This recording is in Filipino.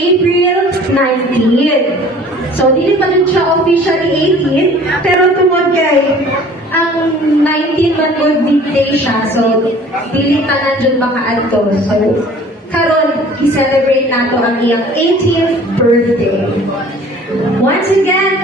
April 19. So, dili pa rin siya officially 18, pero tungod kay ang 19 man good birthday siya, so dili pa na dyan makaadto. So, karon i-celebrate nato ang iyang 18th birthday. Once again,